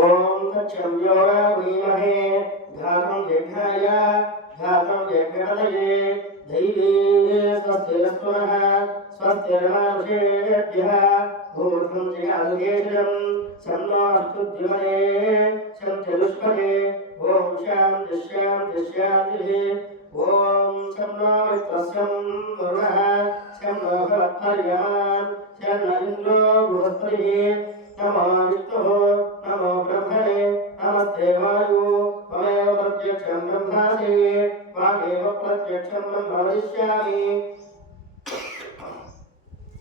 ఓం తచ్చమ్యోగీమహే ఘాతం యజ్ఞాయ ఘాతం యజ్ఞపతయే దైవీ స్వస్తిరస్వనః స్వస్తిర్మానుషేభ్యः భూర్భం జయాదుగేశం సన్నోస్తుద్యమనే శంచరుష్పదే ఓం శాంతి శాంతి శాంతి ఓం సన్నోత్రస్యం వరుణः శన్నో భవత్పర్యాన్ శన్న ఇంద్రో బృహస్పతిः నమో విష్ణుः ब्रह्मासि त्वामेव प्रत्यक्षं ब्रह्म वदिष्यामि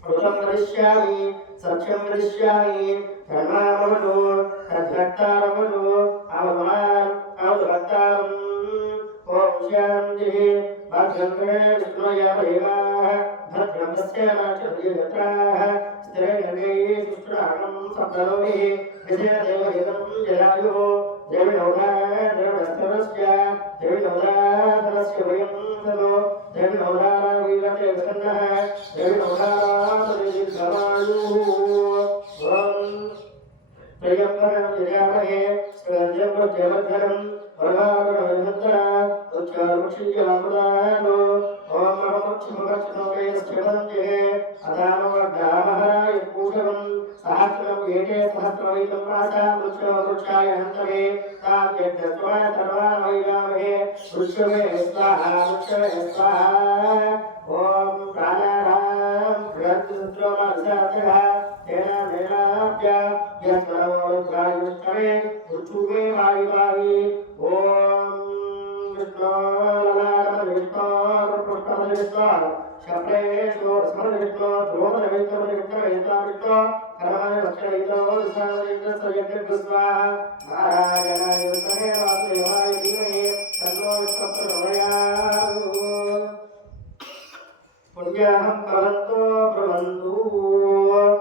श्रुतं वदिष्यामि सत्यं वदिष्यामि धर्मावतु तद्भक्तारवतु अवमान् अवभक्तारम् ॐ शान्तिः भद्रङ्गे विष्णुय देवाः भद्रं पश्येमाचर्यजत्राः स्थिरैर्गैः सुष्ठुरागं सप्तरोभिः विजयदेवहितं जलायुः देविनौधा करो देवी भवनारा वीरते प्रसन्न है देवी भवनारा देवी समायु ओम प्रयत्नम यजामहे प्रजम जवधरम प्रभावनवधरा उच्चारुक्षियामदानो ओम महमक्षमक्षनोरे स्थिमन्ते अदानवर्धामः पूषणम् సహస్రం ఏకే సహస్రమైతం పాక వృక్షాయ హంతమే కావ్యత్వాయ వృక్షమే స్వాహ వృక్షమే స్వాహ. ఓం ప్రాణానాం మృత్యుమే వాయువావి विष्णो शब्देषु स्मरणविष्णो ध्रुवनविष्णो कर्माणि लक्षणविष्णो स्वाहा नारायणाय विष्णवे वासुदेवाय धीमहि तन्नो विष्णुः प्रचोदयात् पुण्याहं भवन्तो ब्रुवन्तु